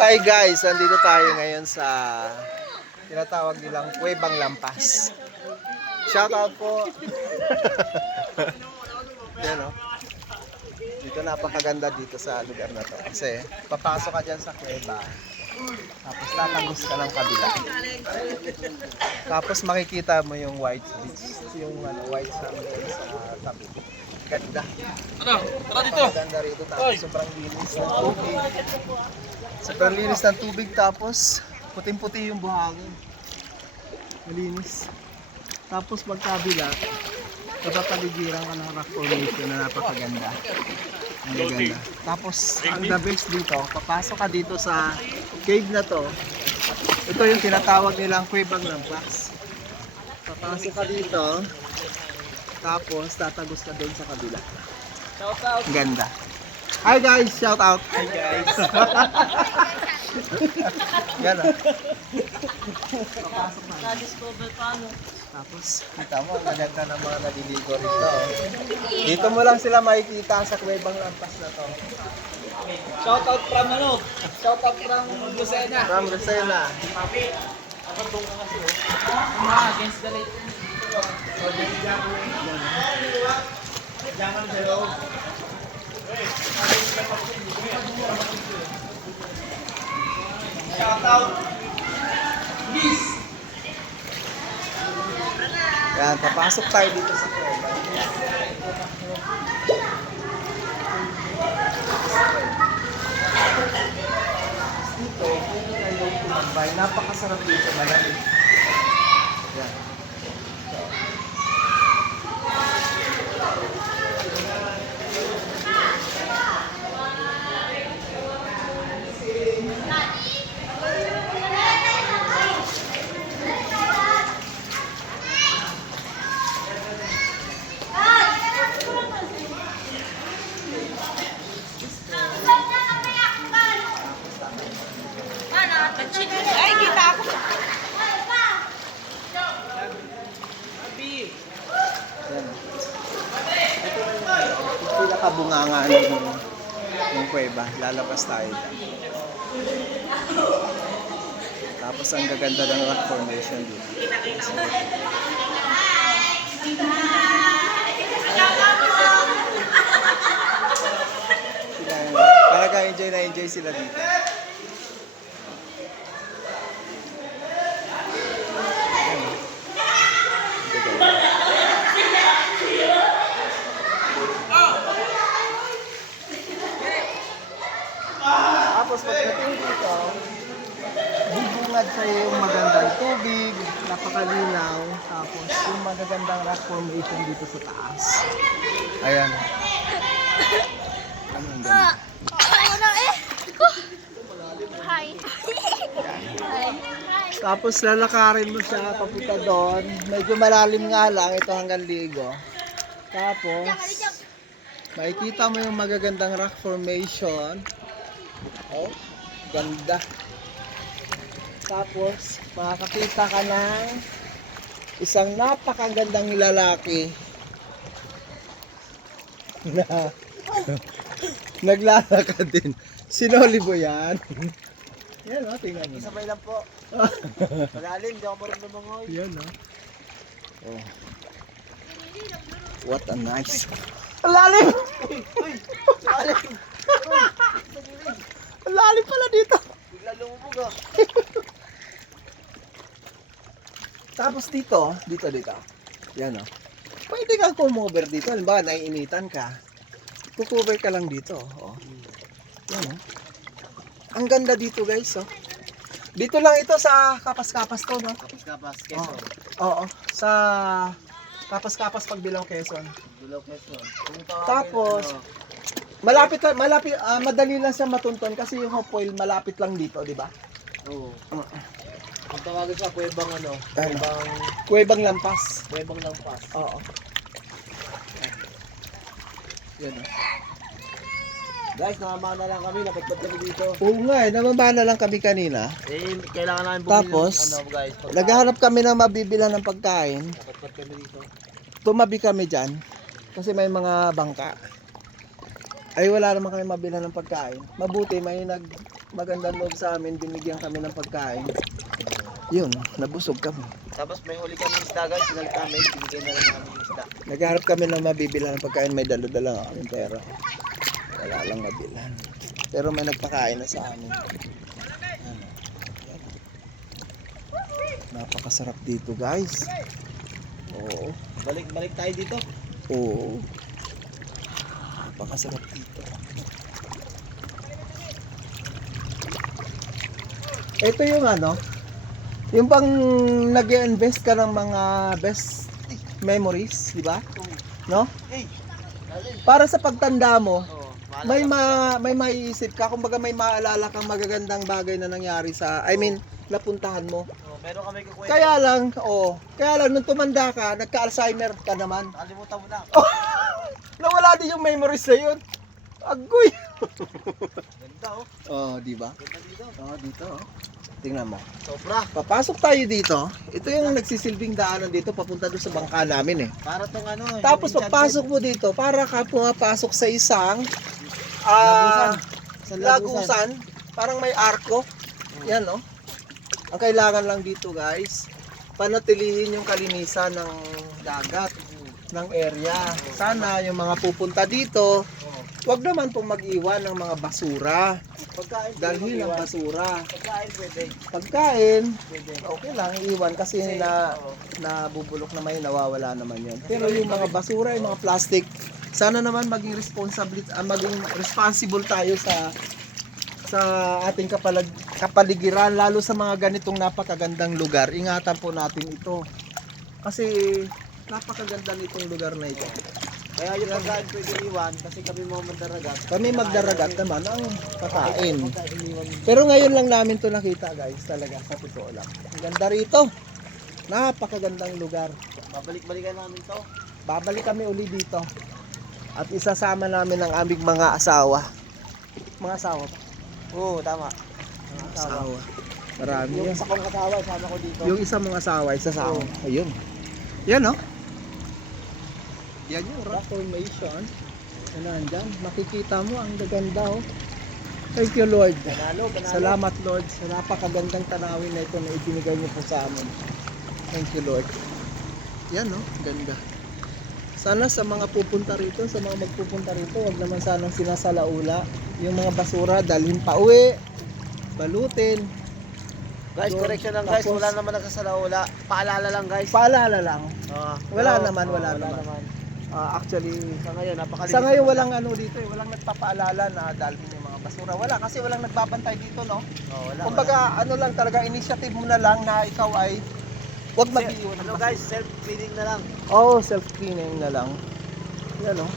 Hi guys, nandito tayo ngayon sa tinatawag nilang Kuwebang Lampas. Shoutout po. Yan o. Dito napakaganda dito sa lugar na to. Kasi papasok ka dyan sa kuweba. Tapos tatangos ka ng kabila. Tapos makikita mo yung white beach. Yung white sand sa tabi. Ganda. Tara dito. Ganda rito. Tapos sobrang linis ng tubig. Sobrang linis ng tubig. Tapos puting-puti yung buhangin. Malinis. Tapos magkabila, napapaligiran ka ng rock formation na napakaganda. Ang ganda. Tapos, ang the best dito, papasok ka dito sa cave na to. Ito yung tinatawag nilang Kuwebang Lampas. Papasok ka dito, tapos tatagos ka doon sa kabila. Shout out. Ang ganda. Hi guys! Shout out! Hi guys. Yan o. Papasok na. Na-discover pa ano. Tapos, kita mo, ang ganda ng mga naliligo rito. Dito mo lang sila makikita sa Kuwebang Lampas na to. Shout out from ano? Shout out from Lucena. From Rosena. Against the lake. Shout out. Please. Yan, papasok tayo dito sa kuweba. Dito, kung kayo tumambay, napakasarap dito, malamig. Yan. Ay, kita ako. Yan. Ito yung pinakabunganga ng kuweba. Lalabas tayo dyan. Tapos ang gaganda ng rock formation dito. Talaga enjoy na enjoy sila dito. Tapos pagdating dito, bubungad sa yung magandang tubig, napakalinaw, tapos yung magagandang rock formation dito sa taas. Ayan. Ano ang ganda? Hi. Tapos lalakarin mo siya papunta doon. Medyo malalim nga lang, ito hanggang ligo. Tapos, makikita mo yung magagandang rock formation. Oh, ganda. Tapos, makakakita ka ng isang napakagandang lalaki na naglalakad din. Sinoli mo yan? Yan o, tingnan mo. Sabay lang po. Malalim, di ako marunong lumangoy. Yan o. Oh. What a nice. Ang lalim! Malalim. Ang lalim pala dito. Bigla lumubog ah. Tapos dito. Yan o. Pwede kang kumover dito. Halimbawa, naiinitan ka. Kukover ka lang dito. Oh. Yan o. Ang ganda dito guys. Oh. Dito lang ito sa Kapas-Kapas to, no? Kapas-kapas, Quezon. Oo. Sa Kapas-Kapas Pagbilao, Quezon. Dulo, Quezon. Tapos, malapit, madali lang siya matunton kasi yung Hope Oil malapit lang dito, di ba? Oo. Kung tawagin sa Kuwebang ano? Kuwebang Lampas. Kuwebang Lampas. Oo. Yan o. Guys, namamana lang kami. Napagpad kami dito. Oo nga namamana lang kami kanina. Eh, kailangan namin bumili Tapos, ng ano guys. Naghahanap kami ng mabibilan ng pagkain. Napagpad kami dito. Tumabi kami dyan kasi may mga bangka. Ay wala naman kami mabila ng pagkain. Mabuti may magandang loob sa amin, binigyan kami ng pagkain. Yun, nabusog kami. Tapos may huli kami isda guys, sinalit namin, binigay na lang namin yung isda. Naghahanap kami ng mabibila ng pagkain, may dala-dala nga kami pero wala lang mabilan. Pero may nagpakain na sa amin. Yan. Napakasarap dito guys. Oo. Balik tayo dito. Oo. Napakasarap dito. Ito yung ano, yung bang nag-invest ka ng mga best memories, di ba? No? Hey! Para sa pagtanda mo, Oh, may maiisip ka, kumbaga may maalala kang magagandang bagay na nangyari sa, napuntahan mo. Oh, meron kami kukwento. Kaya lang nung tumanda ka, nagka-Alzheimer ka naman. Nakalimutan mo na. Nawala din yung memories na yun. Agoy! Ganda oh. Oh, di ba? Ganda dito. Oh, dito. Tingnan mo. Sobra. Papasok tayo dito. Ito yung nagsisilbing daanan dito papunta doon sa bangka namin eh. Para tong ano. Tapos yung pagpasok mo dito, para ka pumapasok sa isang Sa lagusan. Parang may arko. Yan no. Ang kailangan lang dito guys, panatilihin yung kalinisan ng dagat, ng area. Sana yung mga pupunta dito, wag naman pong mag-iwan ng mga basura. Pagkain. Dalhin ang basura. Pagkain pwede. Pagkain, Pwede. okay lang iwan kasi nabubulok na may nawawala naman yun. Pero yung mga basura, yung mga plastic, sana naman maging responsible tayo sa ating kapaligiran, lalo sa mga ganitong napakagandang lugar. Ingatan po natin ito. Kasi napakaganda nitong lugar na ito. Kaya yung pagkain pwede iwan kasi kami mga mandaragat. Kami magdaragat naman ang kakain. Pero ngayon lang namin to nakita guys, talaga sa totoo lang. Ang ganda rito. Napakagandang lugar. Babalik-balikan namin to. Babalik kami uli dito. At isasama namin ang aming mga asawa. Mga asawa pa. Oo, tama. Asawa. Marami Yung yan. isa kong asawa, sama ko dito. Yung isa mong asawa, isasama. Ayun. Yan oh. Yan yung rock formation. Na nandyan. Makikita mo ang gaganda oh. Thank you Lord. Panalo. Salamat Lord sa napakagandang tanawin na ito na ibinigay niyo po sa amin. Thank you Lord. Yan no, ganda. Sana sa mga pupunta rito, sa mga magpupunta rito, wag naman sanang sinasalaula. Yung mga basura dalhin pa uwi, balutin. Guys, Doon, correction lang guys. tapos- Wala naman nagsasalaula. Paalala lang guys. Paalala lang. Wala Pero, naman, wala wala naman. Actually, Sa ngayon, napakalinis. sa ngayon walang ano dito eh, walang nagpapaalala na dalhin yung mga basura. Wala kasi walang nagbabantay dito no. Oh, wala. Kumbaga ano lang talaga, initiative mo na lang na ikaw ay wag mag-iwan ng Ano basura. guys, self-cleaning na lang. Oh, self-cleaning na lang. Yan oh.